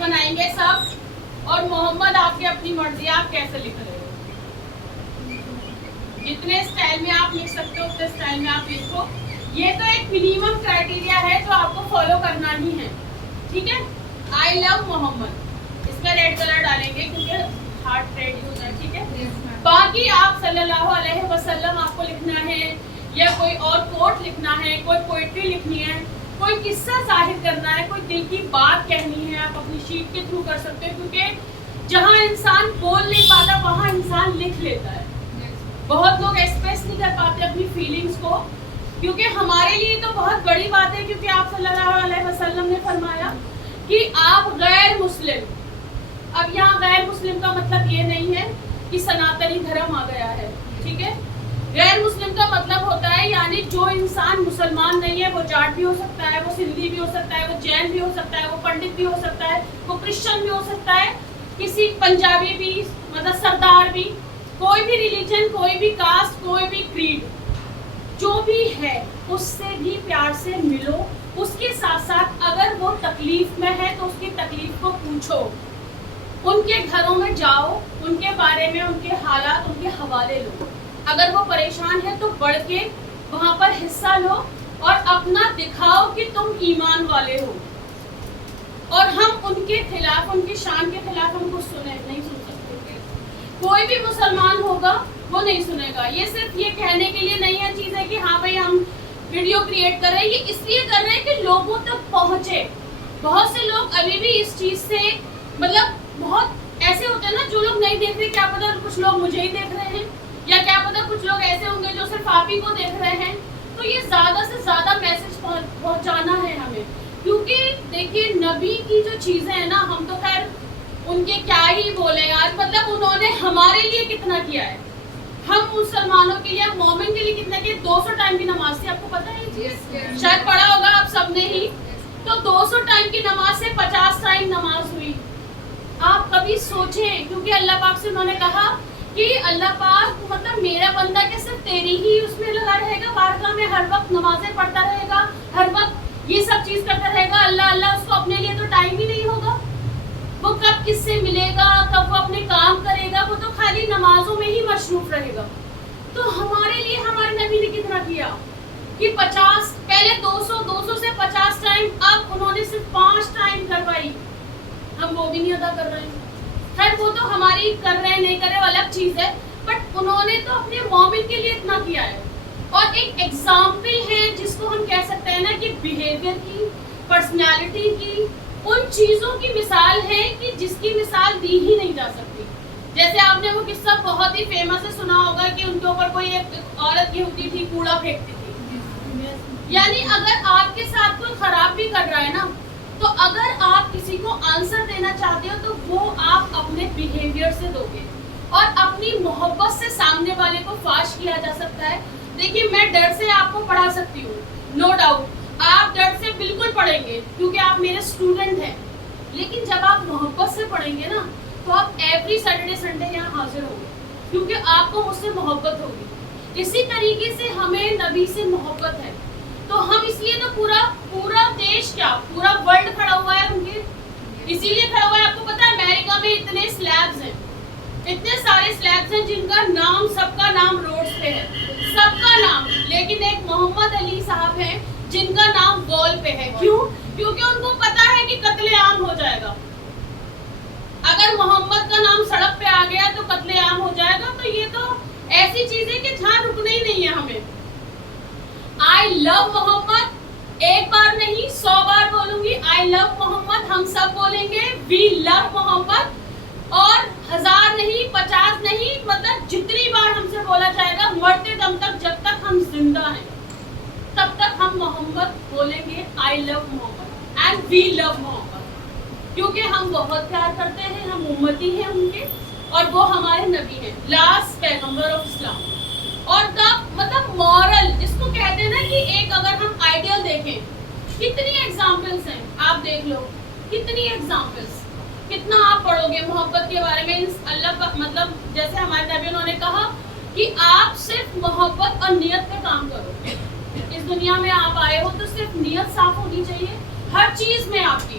بنائیں گے سب, اور محمد آپ کی اپنی مرضی آپ کیسے لکھ رہے ہو. جتنے اسٹائل میں آپ لکھ سکتے ہو اتنے اسٹائل میں آپ لکھو. یہ تو ایک منیمم کرائٹیریا ہے جو آپ کو فالو کرنا ہی ہے, ٹھیک ہے. آئی لو محمد, اس کا ریڈ کلر ڈالیں گے کیونکہ ہارڈ ریڈ یوز ہے, ٹھیک ہے. باقی آپ صلی اللہ علیہ وسلم آپ کو لکھنا ہے, یا کوئی اور کوٹ لکھنا ہے, کوئی پوئٹری لکھنی ہے, کوئی قصہ ظاہر کرنا ہے, کوئی دل کی بات کہنی ہے, آپ اپنی شیٹ کے تھرو کر سکتے ہو. کیونکہ جہاں انسان بول نہیں پاتا وہاں انسان لکھ لیتا ہے. بہت لوگ ایکسپریس نہیں کر پاتے اپنی فیلنگس کو, کیونکہ ہمارے لیے تو بہت بڑی بات ہے, کیونکہ آپ صلی اللہ علیہ وسلم نے فرمایا کہ آپ غیر مسلم. اب یہاں غیر مسلم کا مطلب یہ نہیں ہے کہ سناتنی دھرم آ گیا ہے, ٹھیک ہے. غیر مسلم کا مطلب ہوتا ہے یعنی جو انسان مسلمان نہیں ہے, وہ جاٹ بھی ہو سکتا ہے, وہ سندھی بھی ہو سکتا ہے, وہ جین بھی ہو سکتا ہے, وہ پنڈت بھی ہو سکتا ہے, وہ کرسچن بھی ہو سکتا ہے, کسی پنجابی بھی, مطلب سردار بھی, کوئی بھی ریلیجن, کوئی بھی کاسٹ, کوئی بھی کریڈ, جو بھی ہے اس سے بھی پیار سے ملو. اس کے ساتھ ساتھ اگر وہ تکلیف میں ہے تو اس کی تکلیف کو پوچھو, ان کے گھروں میں جاؤ, ان کے بارے میں, ان کے حالات, ان کے حوالے لو. اگر وہ پریشان ہے تو بڑھ کے وہاں پر حصہ لو اور اپنا دکھاؤ کہ تم ایمان والے ہو. اور ہم ان کے خلاف, ان کی شان کے خلاف ہم کو نہیں سن سکتے. کوئی بھی مسلمان ہوگا وہ نہیں سنے گا. یہ صرف یہ کہنے کے لیے نہیں ہے چیز ہے کہ ہاں بھائی ہم ویڈیو کریٹ کر رہے ہیں, یہ اس لیے کر رہے ہیں کہ لوگوں تک پہنچے. بہت سے لوگ ابھی بھی اس چیز سے, مطلب بہت ایسے ہوتے ہیں نا جو لوگ نہیں دیکھ رہے, کیا پتا کچھ لوگ مجھے ہی دیکھ رہے ہیں, یا کیا پتا کچھ لوگ ایسے ہوں گے جو صرف آپ ہی کو دیکھ رہے ہیں. تو یہ زیادہ سے زیادہ میسج پہنچانا ہے ہمیں, کیونکہ دیکھیے نبی کی جو چیزیں ہیں نا, ہم تو خیر ان کے کیا ہی بولے آج, مطلب انہوں نے ہمارے لیے کتنا کیا ہے. ہم مسلمانوں کے لیے, مومن کے لیے کتنا کیا. 200 ٹائم کی نماز تھی, آپ کو پتا ہے, شاید پڑھا ہوگا آپ سب نے ہی. تو 200 ٹائم کی نماز سے 50 ٹائم نماز ہوئی. آپ کبھی سوچیں, کیونکہ اللہ پاک سے انہوں نے کہا کہ اللہ پاک مطلب میرا بندہ کہ صرف تیری ہی اس میں لگا رہے گا, بارگاہ میں ہر وقت نمازیں پڑھتا رہے گا, ہر وقت یہ سب چیز کرتا رہے گا, اللہ اللہ, اس کو اپنے لیے تو ٹائم ہی نہیں ہوگا. وہ کب کس سے ملے گا, کب وہ اپنے کام کرے گا, وہ تو خالی نمازوں میں ہی مصروف رہے گا. تو ہمارے لیے ہمارے نبی نے کتنا کیا کہ 50, پہلے 200 سے 50 ٹائم, اب انہوں نے صرف 5 ٹائم کروائی. ہم وہ بھی نہیں ادا کر رہے ہیں. خیر وہ تو ہماری کر رہے ہیں نہیں کر رہے وہ الگ چیز ہے, بٹ انہوں نے تو اپنے مومن کے لیے اتنا کیا ہے. اور ایک ایگزامپل ہے جس کو ہم کہہ سکتے ہیں نا کہ بیہیویئر کی, پرسنالٹی کی, ان چیزوں کی مثال ہے کہ جس کی مثال دی ہی نہیں جا سکتی. جیسے آپ نے وہ قصہ بہت ہی فیمس ہے سنا ہوگا کہ ان کے اوپر کوئی ایک عورت کی ہوتی تھی, کوڑا پھینکتی تھی. یعنی اگر آپ کے ساتھ کوئی خراب بھی کر رہا ہے نا, تو اگر آپ کسی کو آنسر دینا چاہتے ہو تو وہ آپ اپنے بیہیویئر سے دو گے, اور اپنی محبت سے سامنے والے کو فاش کیا جا سکتا ہے. دیکھیے میں ڈر سے آپ کو پڑھا سکتی ہوں, نو ڈاؤٹ, آپ ڈر سے بالکل پڑھیں گے کیونکہ آپ میرے اسٹوڈنٹ ہیں. لیکن جب آپ محبت سے پڑھیں گے نا تو آپ ایوری سیٹرڈے سنڈے یہاں حاضر ہوں گے, کیونکہ آپ کو مجھ سے محبت ہوگی. اسی طریقے سے ہمیں نبی سے محبت ہے, تو ہم اس لیے تو پورا دیش, کیا پورا ورلڈ کھڑا ہوا ہے ان کے, اسی لیے کھڑا ہوا ہے. آپ کو پتا ہے امریکہ میں اتنے سلیبز ہیں, اتنے سارے سلیبز ہیں جن کا نام, سب کا نام روڈز پہ ہے, سب کا نام, لیکن ایک محمد علی صاحب ہیں جن کا نام وال پہ ہے. کیوں؟ کیونکہ ان کو پتا ہے کہ قتل عام ہو جائے گا. اگر محمد کا نام سڑک پہ آ گیا تو قتل عام ہو جائے گا. تو یہ تو ایسی چیز ہے کہ جہاں رکنا ہی نہیں ہے ہمیں. آئی لو محمد, ایک بار نہیں 100 بار بولوں گی, آئی لو محمد. ہم سب بولیں گے وی لو محمد, اور 1000 نہیں 50 نہیں, مطلب جتنی بار ہم سے بولا جائے گا مرتے دم تک, جب تک ہم زندہ ہیں تب تک ہم محمد بولیں گے, آئی لو محمد اینڈ وی لو محمد, کیونکہ ہم بہت پیار کرتے ہیں, ہم امتی ہیں ان کے, اور وہ ہمارے نبی ہیں, لاسٹ پیغمبر آف اسلام. اور مطلب مورل جس کو کہتے ہیں نا کہ ایک اگر ہم آئیڈیل دیکھیں, کتنی ایگزامپلس ہیں, آپ دیکھ لو کتنی ایگزامپلس, کتنا آپ پڑھو گے محبت کے بارے میں. اللہ کا مطلب جیسے ہمارے نبی انہوں نے کہا کہ آپ صرف محبت اور نیت پہ کام کرو. اس دنیا میں آپ آئے ہو تو صرف نیت صاف ہونی چاہیے ہر چیز میں آپ کی.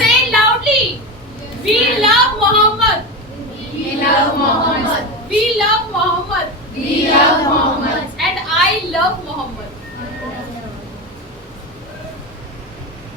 Say loudly, we love Muhammad, We love Muhammad. we love Muhammad, We love Muhammad. and I love Muhammad.